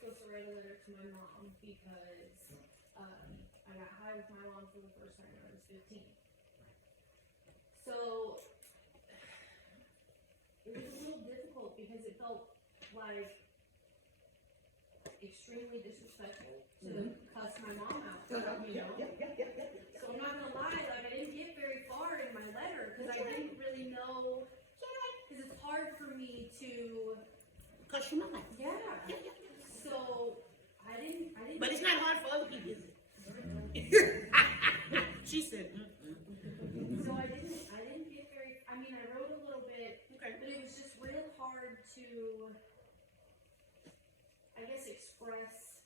supposed to write a letter to my mom because I got high with my mom for the first time when I was 15. So it was a little difficult because it felt like extremely disrespectful to cuss my mom out. You know? So I'm not gonna lie, like I didn't get very far in my letter because I didn't really know. Because it's hard for me to cuss your mom out. Yeah. So I didn't. But it's not hard for other people, is it? She said. So I didn't get very. I mean, I wrote a little bit, okay, but it was just real hard to, I guess, express.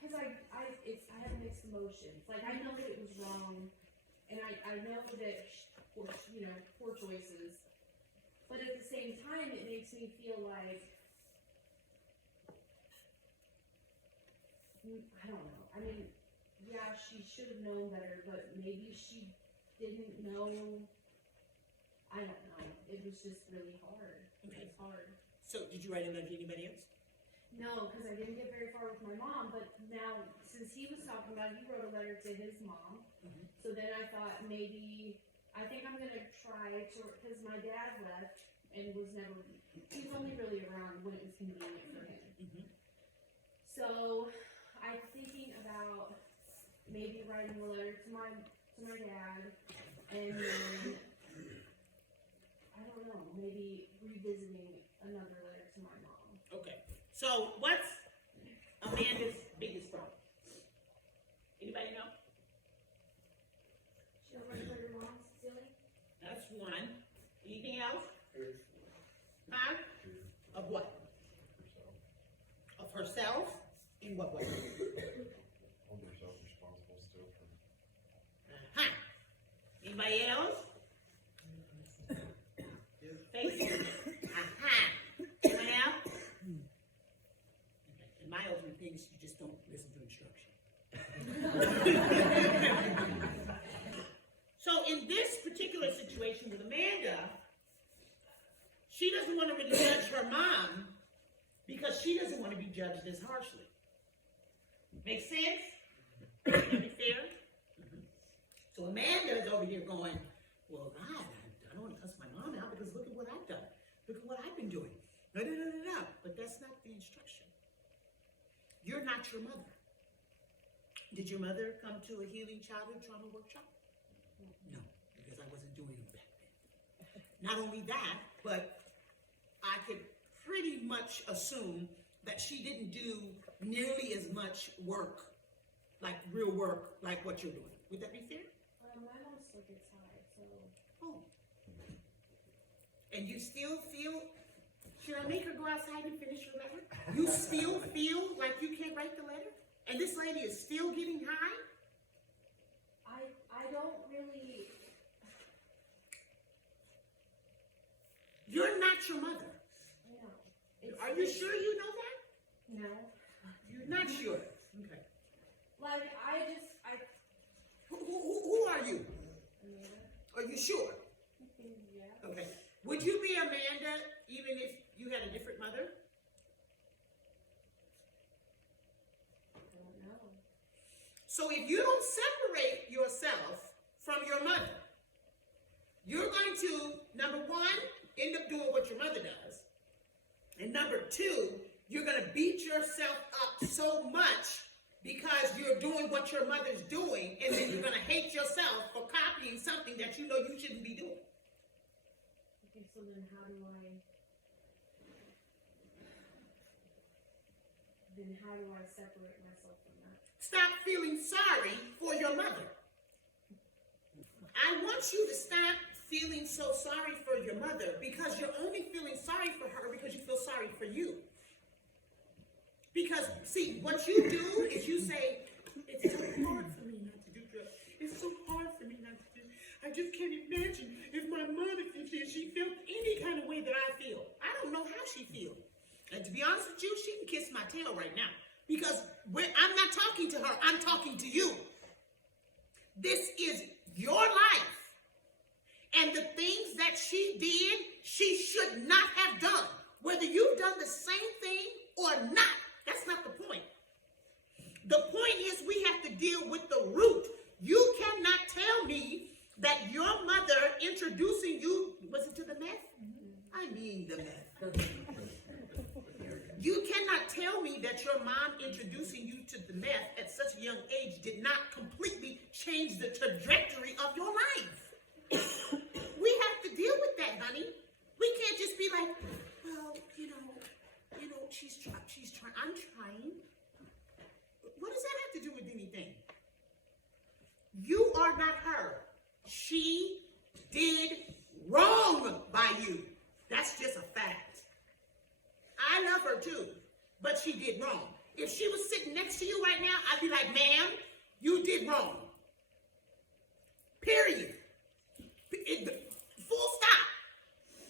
Because I have mixed emotions. Like I know that it was wrong, and I know that poor choices. But at the same time, it makes me feel like I don't know. I mean, yeah, she should have known better, but maybe she didn't know. I don't know. It was just really hard. Okay. It was hard. So, did you write a letter to anybody else? No, because I didn't get very far with my mom. But now, since he was talking about it, he wrote a letter to his mom. Mm-hmm. So then I thought maybe, I think I'm going to try to, because my dad left and was never, he was only really around when it was convenient for him. Mm-hmm. So I'm thinking about maybe writing a letter to my dad, and then I don't know, maybe revisiting another letter to my mom. Okay. So what's Amanda's biggest problem? Anybody know? She don't want to hurt her mom, silly. That's one. Anything else? Huh? Of what? Of herself? In what way? Hold herself responsible still for. Huh? Anybody else? Face it. Anybody else? And my ultimate thing is you just don't listen to instruction. So in this particular situation with Amanda, she doesn't want to really judge her mom because she doesn't want to be judged as harshly. Make sense? Can that be fair? Mm-hmm. So Amanda is over here going, well, God, I don't want to cuss my mom out because look at what I've done. Look at what I've been doing. No. But that's not the instruction. You're not your mother. Did your mother come to a healing childhood trauma workshop? No, because I wasn't doing it back then. Not only that, but I could pretty much assume that she didn't do nearly as much work, like real work, like what you're doing. Would that be fair? My mom still gets high, so. Oh. And you still feel, should I make her go outside and finish her letter? You still feel like you can't write the letter? And this lady is still getting high? I don't really. You're not your mother. No. Are you sure you know that? No. You're not sure. Okay. Like, Who are you? Amanda. Are you sure? Yeah. Okay. Would you be Amanda even if you had a different mother? I don't know. So if you don't separate yourself from your mother, you're going to, number one, end up doing what your mother does. And number two, you're going to beat yourself up so much because you're doing what your mother's doing, and then you're going to hate yourself for copying something that you know you shouldn't be doing. Okay, so then how do I separate myself from that? Stop feeling sorry for your mother. I want you to stop feeling so sorry for your mother because you're only feeling sorry for her because you feel sorry for you. Because, see, what you do is you say, it's so hard for me not to do drugs. It's so hard for me not to do. I just can't imagine if my mother, if she felt any kind of way that I feel. I don't know how she feels. And to be honest with you, she can kiss my tail right now. Because I'm not talking to her, I'm talking to you. This is your life. And the things that she did, she should not have done. Whether you've done the same thing or not. That's not the point. The point is we have to deal with the root. You cannot tell me that your mother introducing you, was it to the meth? I mean the meth. You cannot tell me that your mom introducing you to the meth at such a young age did not completely change the trajectory of your life. We have to deal with that, honey. We can't just be like, well, you know, she's trying, I'm trying. What does that have to do with anything? You are not her. She did wrong by you. That's just a fact. I love her too, but she did wrong. If she was sitting next to you right now, I'd be like, ma'am, you did wrong. Period. Full stop.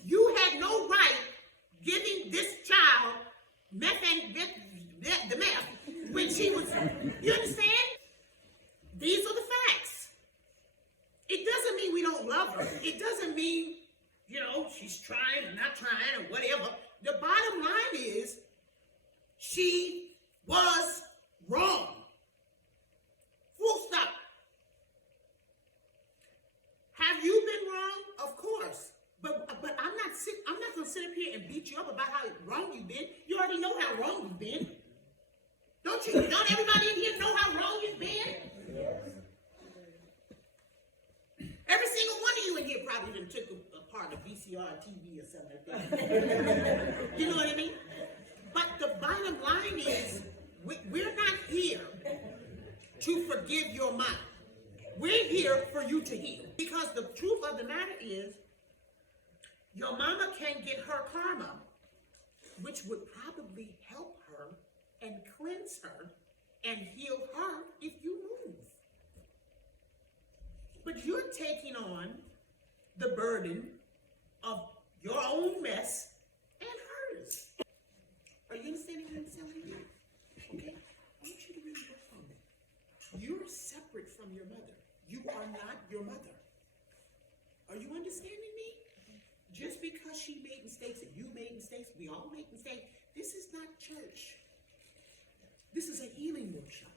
You had no right giving this child the meth when she was, you understand? These are the facts. It doesn't mean we don't love her. It doesn't mean, she's trying or not trying or whatever. The bottom line is she was wrong. Full stop. Have you been wrong? Of course. But I'm not going to sit up here and beat you up about how wrong you've been. You already know how wrong you've been. Don't you? Don't everybody in here know how wrong you've been? Every single one of you in here probably done took a part of VCR TV or something like that. You know what I mean? But the bottom line is, we're not here to forgive your mom. We're here for you to heal. Because the truth of the matter is, your mama can get her karma, which would probably help her and cleanse her and heal her if you move. But you're taking on the burden of your own mess and hers. Are you understanding what I'm telling you? Okay? I want you to really work on that. You're separate from your mother. You are not your mother. Are you understanding me? Just because she made mistakes and you made mistakes, we all make mistakes. This is not church. This is a healing workshop.